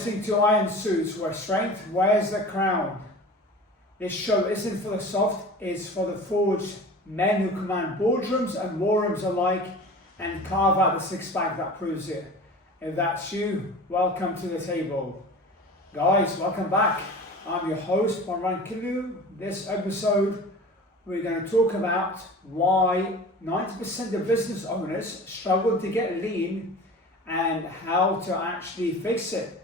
Listening to Iron Suits, where strength wears the crown. This show isn't for the soft, it's for the forged men who command boardrooms and war rooms alike and carve out the six-pack that proves it. If that's you, welcome to the table. Guys, welcome back. I'm your host, Marwan Killu. This episode, we're going to talk about why 90% of business owners struggle to get lean and how to actually fix it.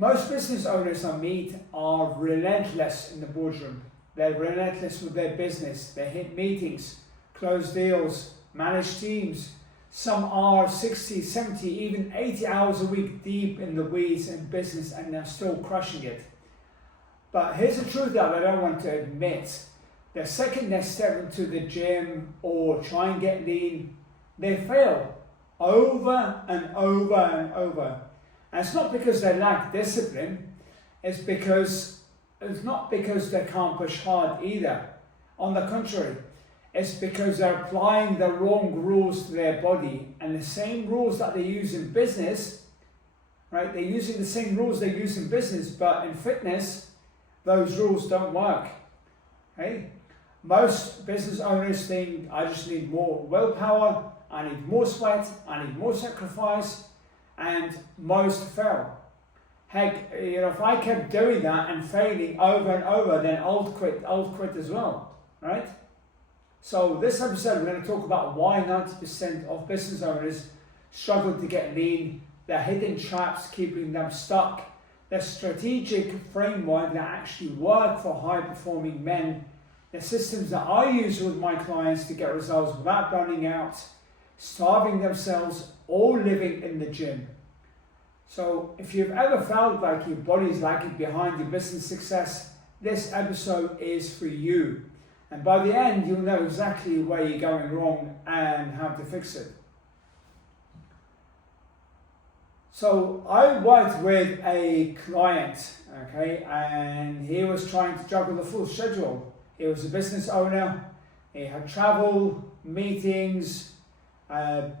Most business owners I meet are relentless in the boardroom. They're relentless with their business. They hit meetings, close deals, manage teams. Some are 60, 70, even 80 hours a week deep in the weeds in business and they're still crushing it. But here's the truth that I don't want to admit. The second they step into the gym or try and get lean, they fail over and over and over. And it's not because they lack discipline, it's not because they can't push hard either. On the contrary, it's because they're applying the wrong rules to their body, and the same rules that they use in business, right? They're using the same rules they use in business, but in fitness, those rules don't work, okay? Most business owners think, I just need more willpower, I need more sweat, I need more sacrifice, and most fail. Heck, if I kept doing that and failing over and over, then I'll quit as well, right? So this episode, we're going to talk about why 90% of business owners struggle to get lean, their hidden traps keeping them stuck, their strategic framework that actually work for high-performing men, the systems that I use with my clients to get results without burning out, starving themselves, or living in the gym. So if you've ever felt like your body's lagging behind your business success, this episode is for you. And by the end, you'll know exactly where you're going wrong and how to fix it. So I worked with a client, okay, and he was trying to juggle the full schedule. He was a business owner, he had travel, meetings,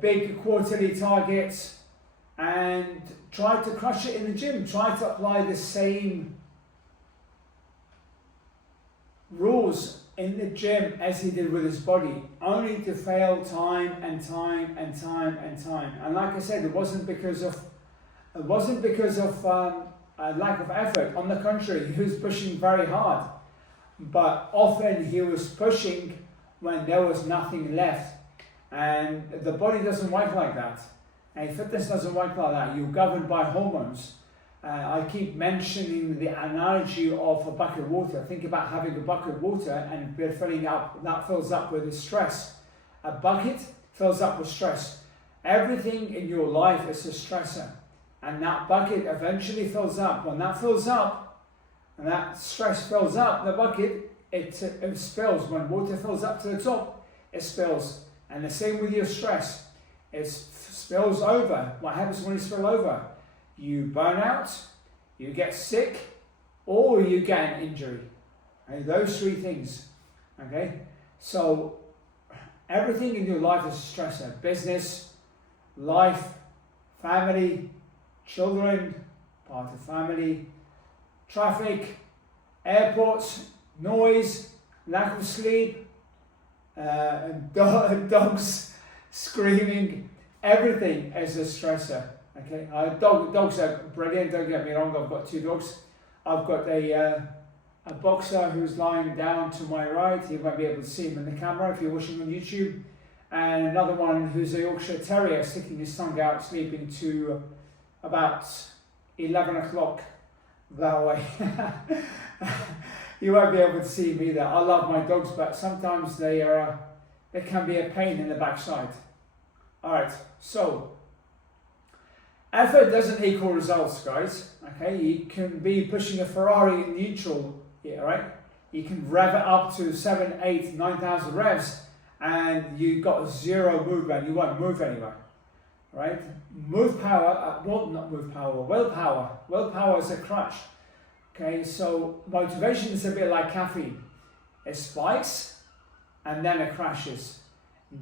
big quarterly targets, and tried to crush it in the gym, tried to apply the same rules in the gym as he did with his body, only to fail time and time and time and time. And like I said, it wasn't because of a lack of effort. On the contrary, he was pushing very hard, but often he was pushing when there was nothing left. And the body doesn't work like that. And fitness doesn't work like that. You're governed by hormones. I keep mentioning the analogy of a bucket of water. Think about having a bucket of water and that fills up with stress. A bucket fills up with stress. Everything in your life is a stressor. And that bucket eventually fills up. When that fills up, and that stress fills up the bucket, it spills. When water fills up to the top, it spills. And the same with your stress. It spills over. What happens when you spill over? You burn out, you get sick, or you get an injury. Okay? Those three things. Okay? So everything in your life is a stressor. Business, life, family, children, part of family, traffic, airports, noise, lack of sleep, dogs screaming, everything is a stressor. Okay, dogs are brilliant, don't get me wrong, I've got two dogs. I've got a boxer who's lying down to my right, you might be able to see him in the camera if you're watching on YouTube, and another one who's a Yorkshire Terrier sticking his tongue out, sleeping to about 11 o'clock that way. You won't be able to see me there. I love my dogs, but sometimes they can be a pain in the backside. Alright, so effort doesn't equal results, guys. Okay, you can be pushing a Ferrari in neutral, yeah, right? You can rev it up to 7, 8, 9,000 revs and you got zero movement, you won't move anywhere, right? Willpower. Willpower is a crutch. Okay, so motivation is a bit like caffeine. It spikes and then it crashes.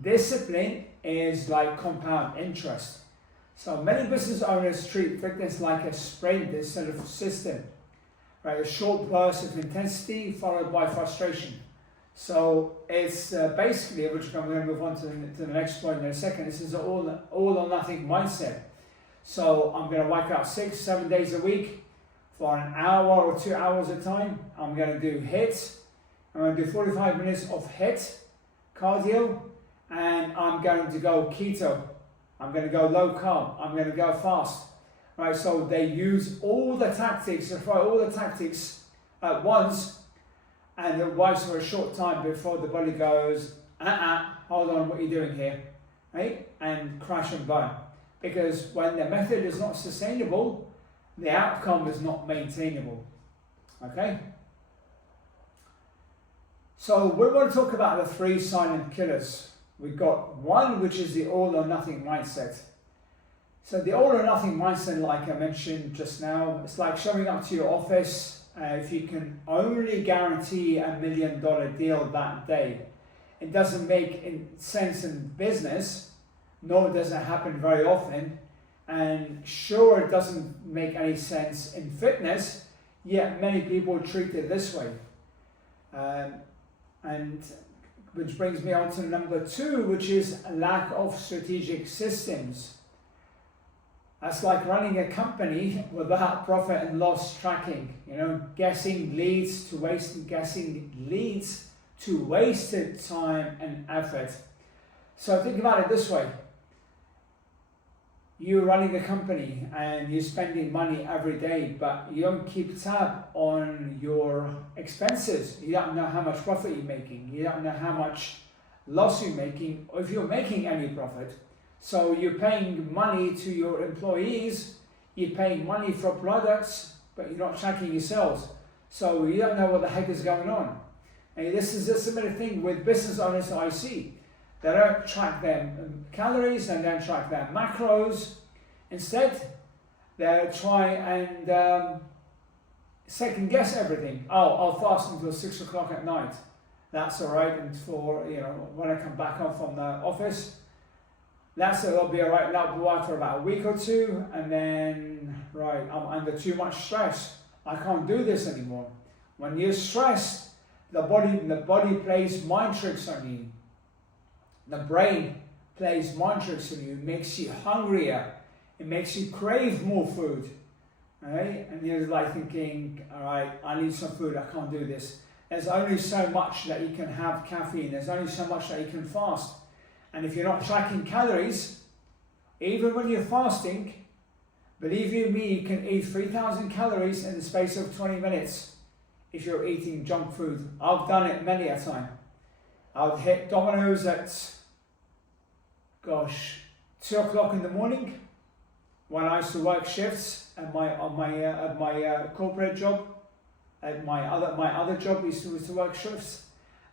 Discipline is like compound interest. So many business owners treat fitness like a sprint instead of a system, right? A short burst of intensity followed by frustration. So it's basically, which I'm going to move on to the next point in a second. This is an all or nothing mindset. So I'm going to work out 6-7 days a week for an hour or 2 hours at a time. I'm going to do HIIT. I'm going to do 45 minutes of HIIT cardio, and I'm going to go keto. I'm going to go low carb. I'm going to go fast. Right? So they use all the tactics, they try all the tactics at once, and it works for a short time before the body goes, hold on, what are you doing here? Right? And crash and burn. Because when the method is not sustainable, the outcome is not maintainable. Okay? So we're going to talk about the 3 silent killers. We've got one, which is the all or nothing mindset. So the all or nothing mindset, like I mentioned just now, it's like showing up to your office. If you can only guarantee $1 million deal that day, it doesn't make sense in business, nor does it happen very often. And sure, it doesn't make any sense in fitness, yet many people treat it this way. And which brings me on to number 2, which is a lack of strategic systems. That's like running a company without profit and loss tracking. Guessing leads to wasted time and effort. So think about it this way. You're running a company and you're spending money every day, but you don't keep tab on your expenses. You don't know how much profit you're making. You don't know how much loss you're making, or if you're making any profit. So you're paying money to your employees, you're paying money for products, but you're not tracking your sales. So you don't know what the heck is going on. And this is a similar thing with business owners that I see. They don't track their calories and don't track their macros. Instead, they try and second guess everything. Oh, I'll fast until 6 o'clock at night. That's all right. And for, when I come back home from the office, that'll be all right. That'll work for about a week or 2. And then, right, I'm under too much stress. I can't do this anymore. When you're stressed, the body plays mind tricks on you. The brain plays mind tricks on you. It makes you hungrier. It makes you crave more food. Right? And you're like thinking, all right, I need some food. I can't do this. There's only so much that you can have caffeine. There's only so much that you can fast. And if you're not tracking calories, even when you're fasting, believe you me, you can eat 3,000 calories in the space of 20 minutes if you're eating junk food. I've done it many a time. I'd hit Domino's at 2 o'clock in the morning when I used to work shifts at my corporate job. At my other job, I used to work shifts,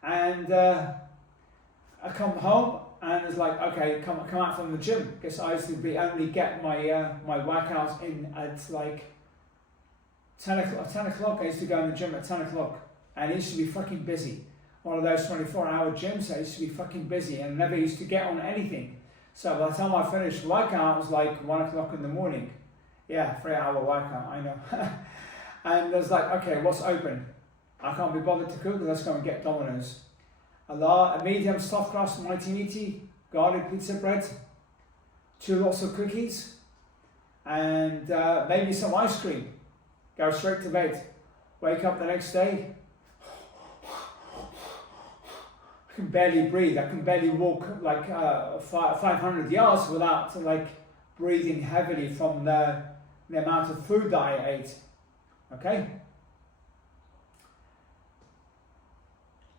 and I come home and it's like, okay, come out from the gym, because I used to only get my workouts in at like 10 o'clock. I used to go in the gym at 10 o'clock, and it used to be fucking busy. One of those 24-hour gyms that used to be fucking busy and never used to get on anything. So by the time I finished workout, it was like 1 o'clock in the morning. Yeah, 3-hour workout, I know. And I was like, okay, what's open? I can't be bothered to cook, let's go and get Domino's. A medium stuffed crust martiniti, garlic pizza bread, 2 lots of cookies, and maybe some ice cream. Go straight to bed. Wake up the next day. I can barely breathe. I can barely walk like 500 yards without like breathing heavily from the amount of food that I ate. Okay?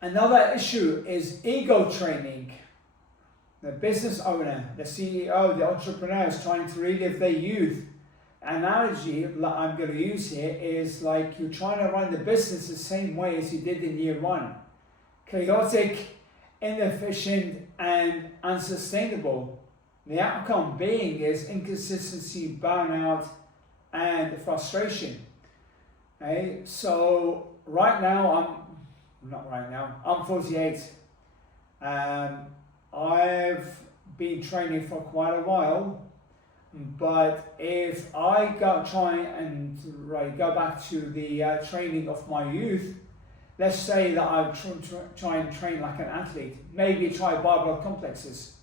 Another issue is ego training. The business owner, the CEO, the entrepreneur is trying to relive their youth. Analogy that I'm going to use here is like you're trying to run the business the same way as you did in year 1. Chaotic, inefficient, and unsustainable. The outcome being is inconsistency, burnout, and frustration. Okay? So right now, I'm 48. I've been training for quite a while. But if I try and go back to the training of my youth, let's say that I try and train like an athlete, maybe try barbell complexes.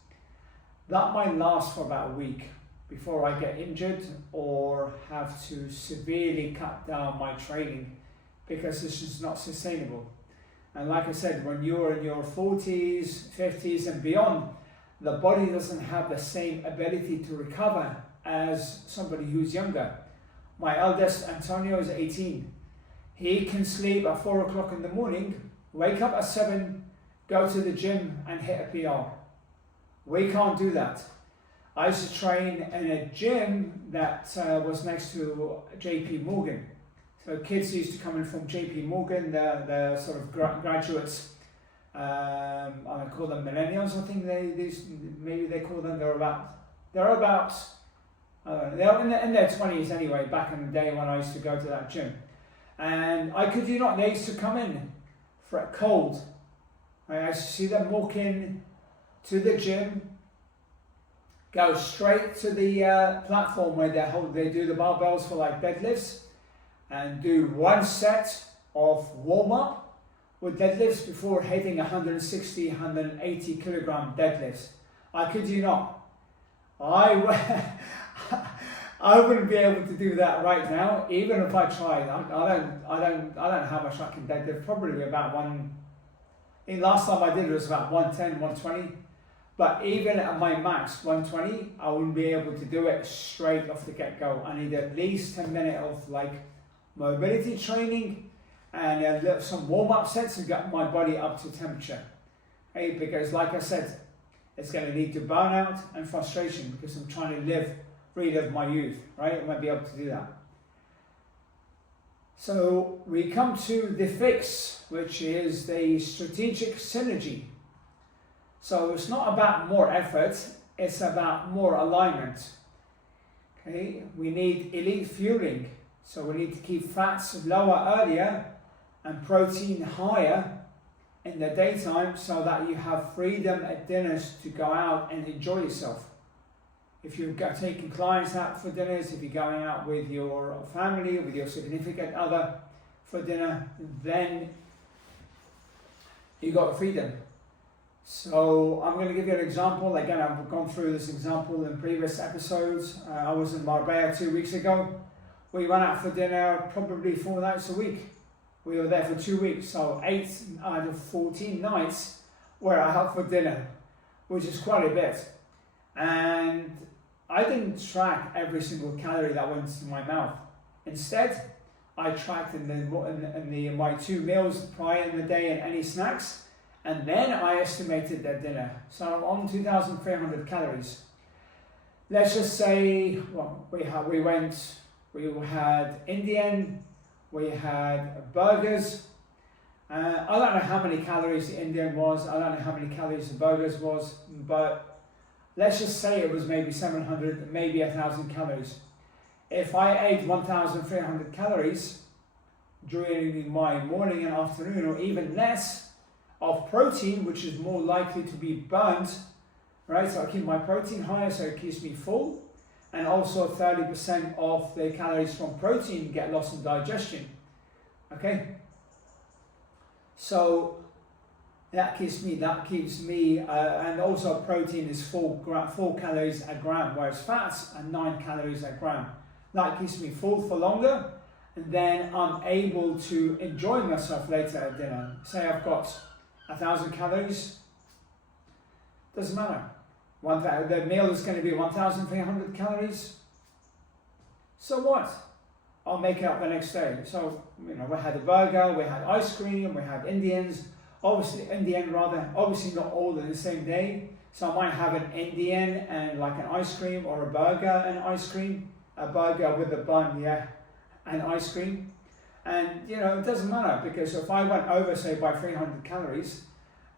That might last for about a week before I get injured or have to severely cut down my training because it's just not sustainable. And like I said, when you're in your 40s, 50s and beyond, the body doesn't have the same ability to recover as somebody who's younger. My eldest, Antonio, is 18. He can sleep at 4 o'clock in the morning, wake up at 7, go to the gym and hit a PR. We can't do that. I used to train in a gym that was next to JP Morgan. So kids used to come in from JP Morgan, the sort of graduates, I call them millennials, I think maybe they call them, they're in their 20s anyway, back in the day when I used to go to that gym. And I kid you not, they used to come in for a cold. I used to see them walk in to the gym, go straight to the platform where they do the barbells for like deadlifts, and do one set of warm-up with deadlifts before hitting 160, 180 kilogram deadlifts. I kid you not. I wouldn't be able to do that right now, even if I tried. I don't know how much I can deadlift. Probably about last time I did it was about 110, 120. But even at my max, 120, I wouldn't be able to do it straight off the get-go. I need at least 10 minutes of like mobility training and some warm-up sets to get my body up to temperature. Okay? Because like I said, it's going to lead to burnout and frustration because I'm trying to relive my youth, right? I might be able to do that. So we come to the fix, which is the strategic synergy. So it's not about more effort, it's about more alignment. Okay, we need elite fueling. So we need to keep fats lower earlier and protein higher in the daytime so that you have freedom at dinners to go out and enjoy yourself. If you're taking clients out for dinners, if you're going out with your family, with your significant other for dinner, then you got the freedom. So I'm going to give you an example. Again, I've gone through this example in previous episodes. I was in Marbella 2 weeks ago. We went out for dinner probably 4 nights a week. We were there for 2 weeks, so 8 out of 14 nights were out for dinner, which is quite a bit. And I didn't track every single calorie that went into my mouth. Instead, I tracked in my 2 meals prior in the day and any snacks, and then I estimated their dinner. So I'm on 2,300 calories. Let's just say we had Indian, we had burgers. I don't know how many calories the Indian was, I don't know how many calories the burgers was, but let's just say it was maybe 700, maybe 1,000 calories. If I ate 1,300 calories during my morning and afternoon, or even less, of protein, which is more likely to be burnt, right? So I keep my protein higher, so it keeps me full. And also 30% of the calories from protein get lost in digestion. Okay? So that keeps me, and also protein is 4 calories a gram, whereas fats are 9 calories a gram. That keeps me full for longer, and then I'm able to enjoy myself later at dinner. Say I've got 1,000 calories, doesn't matter. The meal is going to be 1,300 calories. So what? I'll make it up the next day. So, we had a burger, we had ice cream, we had obviously not all in the same day. So I might have an Indian and like an ice cream, or a burger and ice cream, a burger with a bun, and ice cream. And it doesn't matter, because if I went over, say, by 300 calories,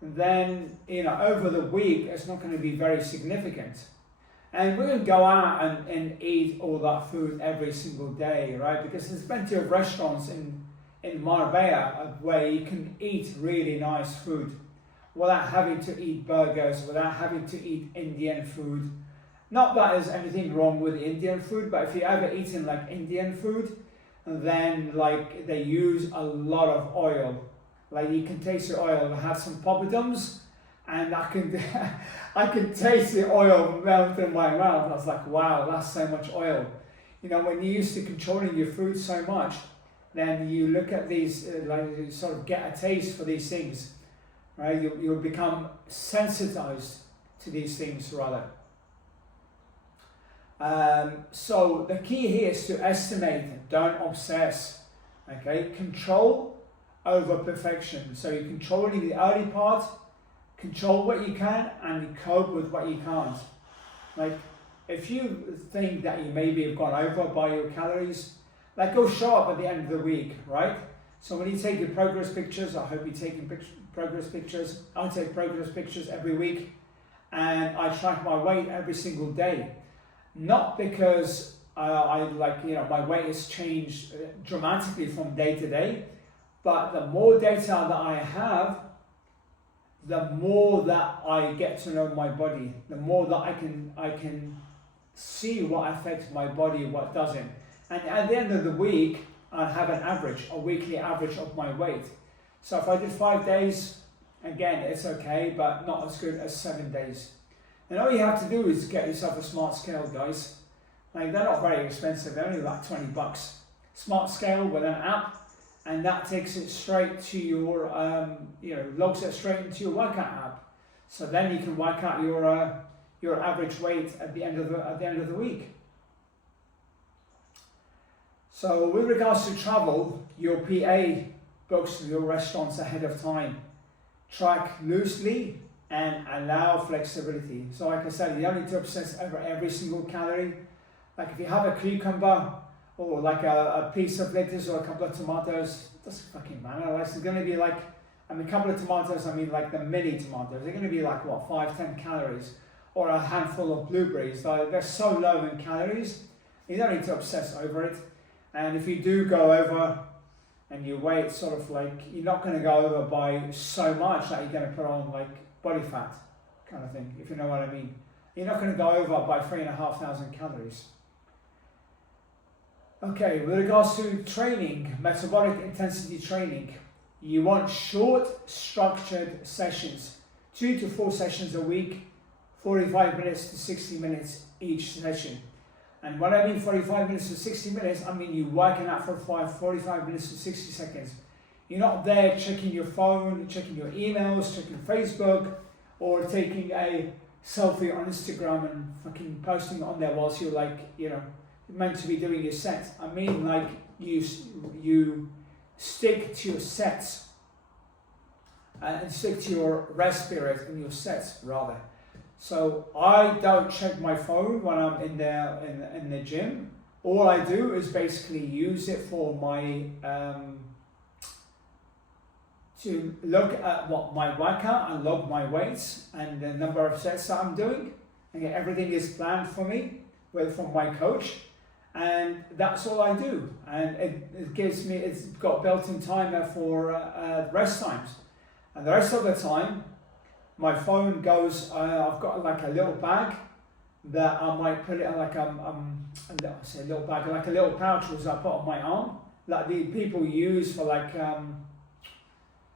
then over the week it's not going to be very significant. And we can go out and eat all that food every single day, right? Because there's plenty of restaurants in Marbella where you can eat really nice food without having to eat burgers, without having to eat Indian food. Not that there's anything wrong with Indian food, but if you ever eaten like Indian food, then like they use a lot of oil. Like you can taste the oil. I had some poppadoms, and I can taste the oil melt in my mouth. I was like, wow, that's so much oil. You know, when you're used to controlling your food so much, then you look at these, like you sort of get a taste for these things, right? You'll become sensitized to these things rather. So the key here is to estimate, don't obsess, okay? Control over perfection. So you're controlling the early part, control what you can, and you cope with what you can't. Like, if you think that you maybe have gone over by your calories, like go show up at the end of the week, right? So when you take your progress pictures, I hope you're taking progress pictures. I take progress pictures every week, and I track my weight every single day. Not because my weight has changed dramatically from day to day, but the more data that I have, the more that I get to know my body, the more that I can see what affects my body, what doesn't. And at the end of the week, I have an average, a weekly average of my weight. So if I did 5 days, again, it's okay, but not as good as 7 days. And all you have to do is get yourself a smart scale, guys. Like, they're not very expensive, they're only like $20. Smart scale with an app, and that takes it straight to your, logs it straight into your workout app. So then you can work out your average weight at the end of the week. So with regards to travel, your PA books your restaurants ahead of time. Track loosely and allow flexibility. So like I said, you don't need to obsess over every single calorie. Like if you have a cucumber or like a piece of lettuce or a couple of tomatoes, it doesn't fucking matter. Like it's going to be like, a couple of tomatoes, like the mini tomatoes, they're going to be like what, 5-10 calories, or a handful of blueberries. Like they're so low in calories, you don't need to obsess over it. And if you do go over and your weight sort of like, you're not going to go over by so much that you're going to put on like body fat kind of thing, if you know what I mean. You're not going to go over by 3,500 calories. Okay, with regards to training, metabolic intensity training, you want short, structured sessions, 2 to 4 sessions a week, 45 minutes to 60 minutes each session. And when I mean 45 minutes to 60 minutes, I mean you working out for 45 minutes to 60 seconds. You're not there checking your phone, checking your emails, checking Facebook, or taking a selfie on Instagram and fucking posting it on there whilst you're like, meant to be doing your set. I mean like you stick to your sets and stick to your rest period in your sets rather. So I don't check my phone when I'm in the gym. All I do is basically use it for my to look at what my workout and log my weights and the number of sets that I'm doing. And everything is planned for me from my coach, and that's all I do. And it gives me, it's got built-in timer for rest times, and the rest of the time my phone goes, I've got like a little bag that I might put it in like a little bag, like a little pouch which I put on my arm, like the people use for like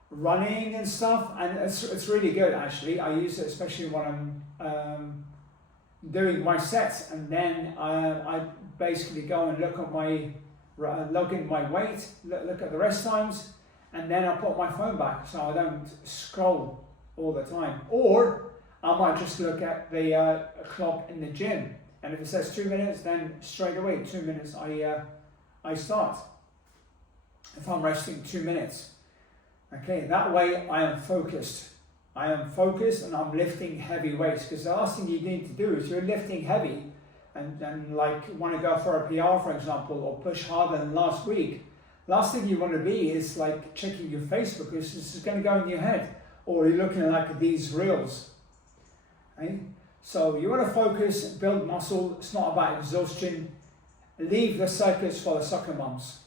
running and stuff, and it's really good actually. I use it especially when I'm doing my sets, and then I basically go and look at log in my weight, look at the rest times, and then I put my phone back so I don't scroll all the time. Or I might just look at the clock in the gym, and if it says 2 minutes, then straight away 2 minutes I start. If I'm resting 2 minutes, okay, that way I am focused. And I'm lifting heavy weights, because the last thing you need to do is you're lifting heavy and like want to go for a PR, for example, or push harder than last week. Last thing you want to be is like checking your Facebook, because this is going to go in your head, or you're looking at like these reels. Okay? So you want to focus, build muscle. It's not about exhaustion. Leave the circus for the soccer moms.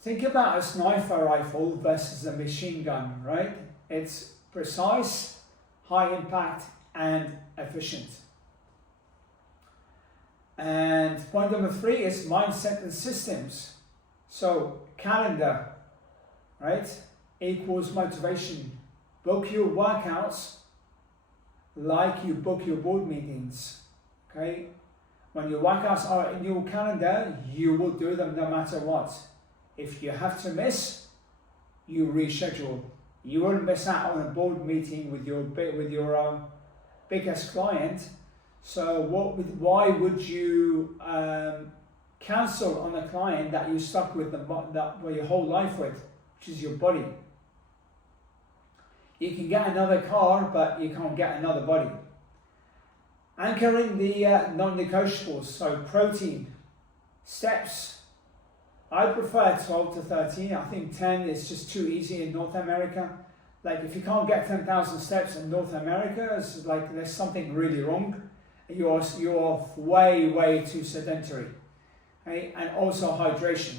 Think about a sniper rifle versus a machine gun, right? It's precise, high impact, and efficient. And point number 3 is mindset and systems. So calendar, right, equals motivation. Book your workouts like you book your board meetings, okay? When your workouts are in your calendar, you will do them no matter what. If you have to miss, you reschedule. You won't miss out on a board meeting with your biggest client. So why would you cancel on a client that you stuck with your whole life with, which is your body? You can get another car, but you can't get another body. Anchoring the non-negotiables, so protein, steps. I prefer 12 to 13. I think 10 is just too easy in North America. Like if you can't get 10,000 steps in North America, it's like there's something really wrong. You're way too sedentary. Okay? And also hydration.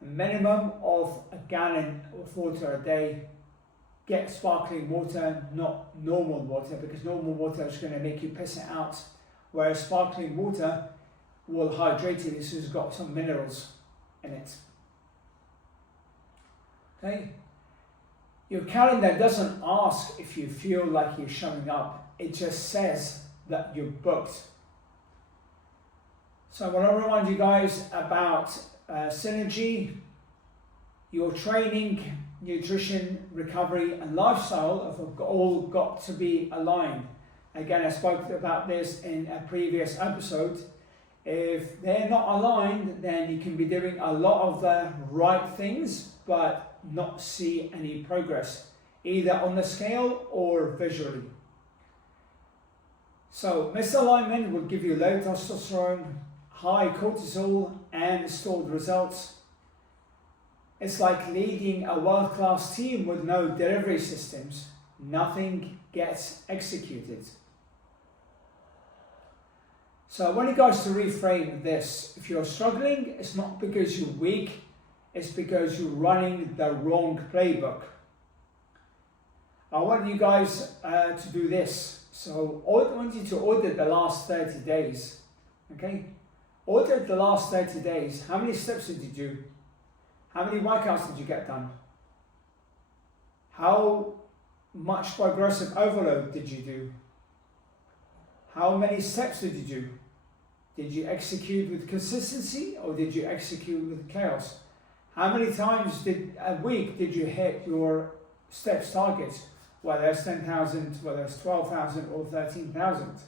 A minimum of a gallon of water a day. Get sparkling water, not normal water, because normal water is going to make you piss it out. Whereas sparkling water will hydrate you, so it's got some minerals in it. Okay? Your calendar doesn't ask if you feel like you're showing up. It just says that you're booked. So I want to remind you guys about synergy. Your training, nutrition, recovery and lifestyle have all got to be aligned. Again, I spoke about this in a previous episode. If they're not aligned, then you can be doing a lot of the right things but not see any progress, either on the scale or visually. So misalignment will give you low testosterone, high cortisol and stored results. It's like leading a world-class team with no delivery systems. Nothing gets executed. So I want you guys to reframe this. If you're struggling, it's not because you're weak, it's because you're running the wrong playbook. I want you guys to do this. So I want you to audit the last 30 days. Okay? Audit the last 30 days. How many steps did you do? How many workouts did you get done? How much progressive overload did you do? How many steps did you do? Did you execute with consistency or did you execute with chaos? How many times a week did you hit your steps targets? Whether it's 10,000, whether it's 12,000 or 13,000.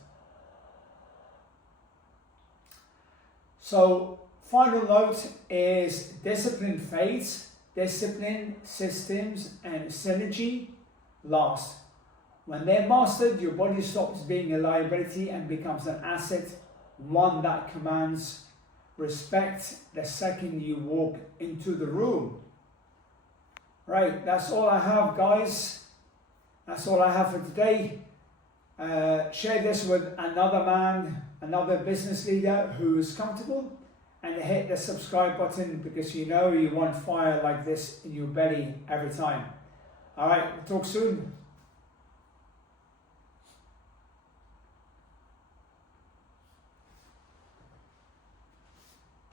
So final note is discipline fades, discipline, systems and synergy last. When they're mastered, your body stops being a liability and becomes an asset, one that commands respect the second you walk into the room. Right, that's all I have, guys. That's all I have for today. Share this with another man, another business leader who is comfortable, and hit the subscribe button because you know you want fire like this in your belly every time. All right, we'll talk soon.